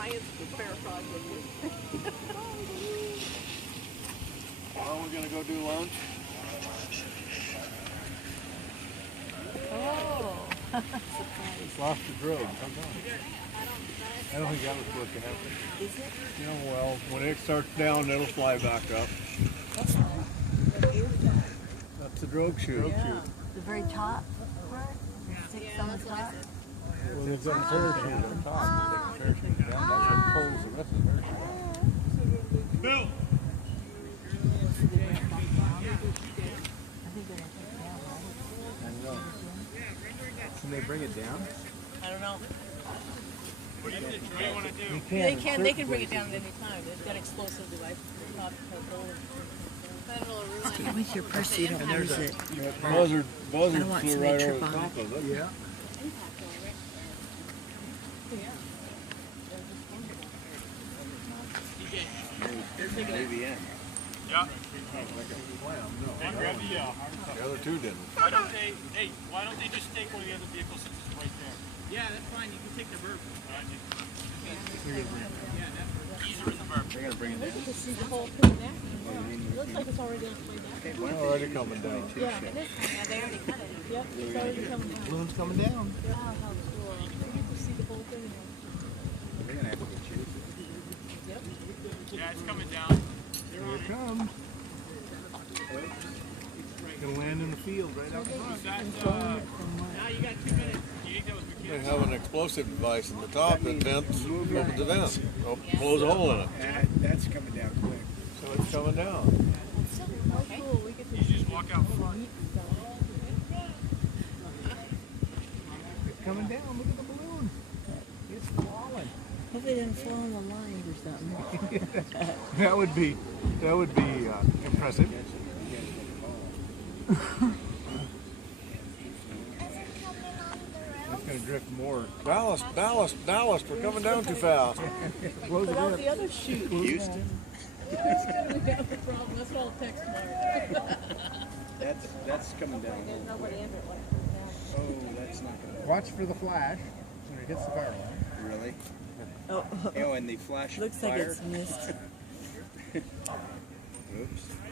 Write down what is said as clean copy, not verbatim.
science fair project. Well, we're gonna go do lunch. Oh. Lost the drogue. How come? I don't think that was supposed to happen. Is it? You know, well, when it starts down, it'll fly back up. That's nice. That's the drogue chute. Yeah. The very top part? Sticks on the top? Well, they've got a parachute on top. They can parachute down. That's what pulls the rest of the parachute. Bill! I think they're going to take it down, right? I know. Can they bring it down? I don't know. What do you want to do? They can bring it down at any time. They've got explosive devices at the top of the building. Get with your purse so you don't lose it. Buzzard don't want flew somebody right to over trip the on top of it. Yeah. Maybe in. Yeah. No. Grab the The other two didn't. why don't they just take one of the other vehicles since it's right there? Yeah, that's fine. You can take the burp. Easier in the burp. They're gonna bring it down. See the whole thing there? It looks like it's already on the way down. We're already coming down. Yeah, it is. Yeah, they already cut it. Yep, it's already coming down. Balloon's coming down. Wow, how cool. You get to see the whole thing. They're gonna have to get you. Yep. Yeah, it's coming down. Here it comes. Gonna land in the field right out front. Now you got 2 minutes. You think that was They have an explosive device in the top that vents, opens the vent, blows a hole in it. That's coming down quick. So it's coming down. How cool. We get to You just walk out front. It's coming down. Look at the balloon. It's falling. Hope they didn't fall on the lines or something. That would be impressive. It's gonna drift more. Ballast, ballast, ballast. We're coming down too fast. Close put it out in. the other chute. Houston? That's gonna be the problem. That's what I'll text Mark. That's coming down. There's nobody in it. Oh, that's not gonna. Watch for the flash when it hits the power line. Really? Oh, Oh, and the flash looks like fire. it's missed. Oops.